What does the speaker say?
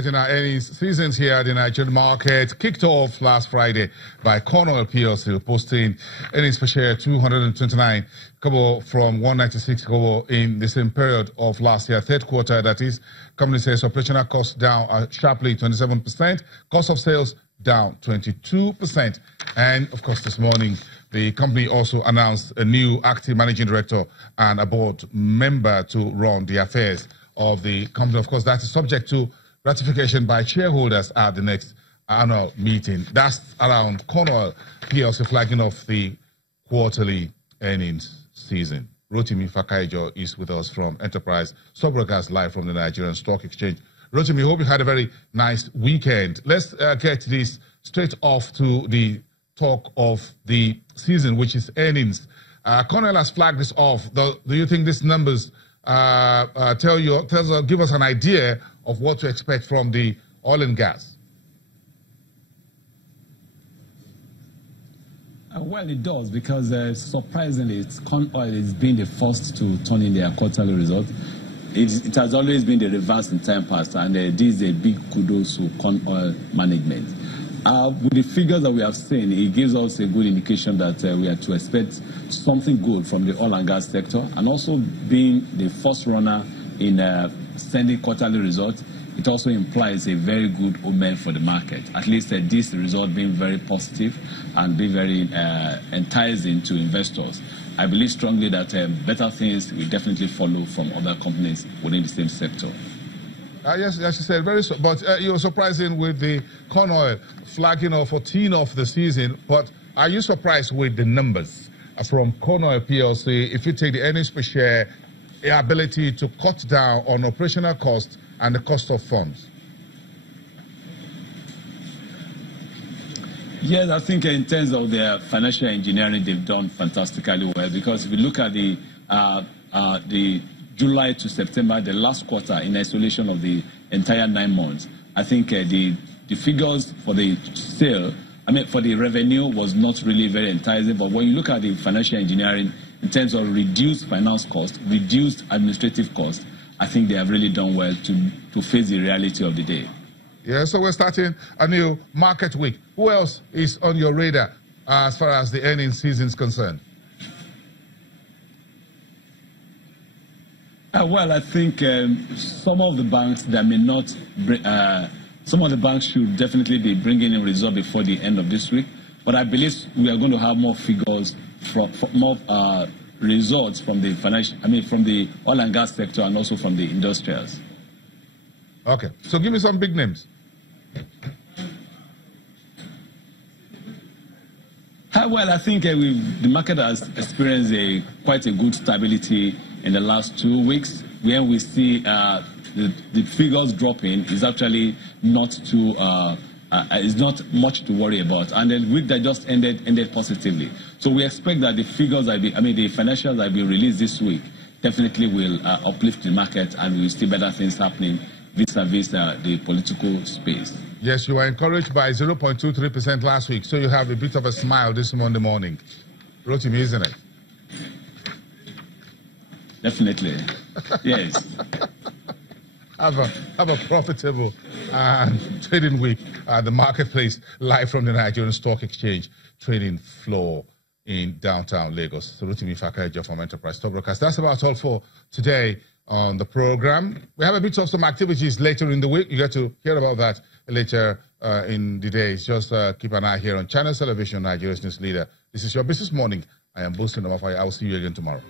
getting our earnings seasons here. The Nigerian market kicked off last Friday by Conoil PLC, posting earnings per share 229 kobo from 196 kobo in the same period of last year, third quarter. That is, company says operational costs down sharply 27%, cost of sales down 22%. And of course, this morning, the company also announced a new acting managing director and a board member to run the affairs of the company. Of course, that is subject to ratification by shareholders at the next annual meeting. That's around Conoil PLC flagging off the quarterly earnings season. Rotimi Fakaijo is with us from Enterprise Stockbrokers, live from the Nigerian Stock Exchange. Rotimi, hope you had a very nice weekend. Let's get this straight off to the talk of the season, which is earnings. Conoil has flagged this off. Do you think these numbers give us an idea of what to expect from the oil and gas? Well, it does, because surprisingly, Conoil is being the first to turn in their quarterly result. It has always been the reverse in time past, and this is a big kudos to Conoil management. With the figures that we have seen, it gives us a good indication that we are to expect something good from the oil and gas sector, and also being the first runner in sending quarterly results, it also implies a very good omen for the market. At least this result being very positive and being very enticing to investors. I believe strongly that better things will definitely follow from other companies within the same sector. Yes, as you said, but you're surprising with the Conoil flagging off or teeing off the season. But are you surprised with the numbers from Conoil PLC? If you take the earnings per share, the ability to cut down on operational costs and the cost of funds? Yes, I think in terms of their financial engineering, they've done fantastically well. Because if you look at the July to September, the last quarter, in isolation of the entire 9 months, I think the figures for the sale, for the revenue was not really very enticing. But when you look at the financial engineering in terms of reduced finance costs, reduced administrative costs, I think they have really done well to face the reality of the day. Yeah, so we're starting a new market week. Who else is on your radar as far as the earnings season is concerned? Well, I think some of the banks that may not, some of the banks should definitely be bringing in results before the end of this week. But I believe we are going to have more figures, more results from the from the oil and gas sector and also from the industrials. Okay, so give me some big names. Well, I think the market has experienced quite a good stability in the last 2 weeks. When we see the figures dropping, is actually not too is not much to worry about. And the week that just ended positively. So we expect that the figures the financials that will be released this week definitely will uplift the market, and we will see better things happening vis-a-vis the political space. Yes, you were encouraged by 0.23% last week, so you have a bit of a smile this Monday morning. Rotimi, isn't it? Definitely, yes. Have a profitable trading week at the marketplace, live from the Nigerian Stock Exchange trading floor in downtown Lagos. So Rotimi Fakaijo from Enterprise Stockbrokers. That's about all for today on the program. We have a bit of some activities later in the week. You get to hear about that later in the day. Just keep an eye here on Channel Television, Nigeria's news leader. This is your Business Morning. I am Boosting Namafai. I will see you again tomorrow.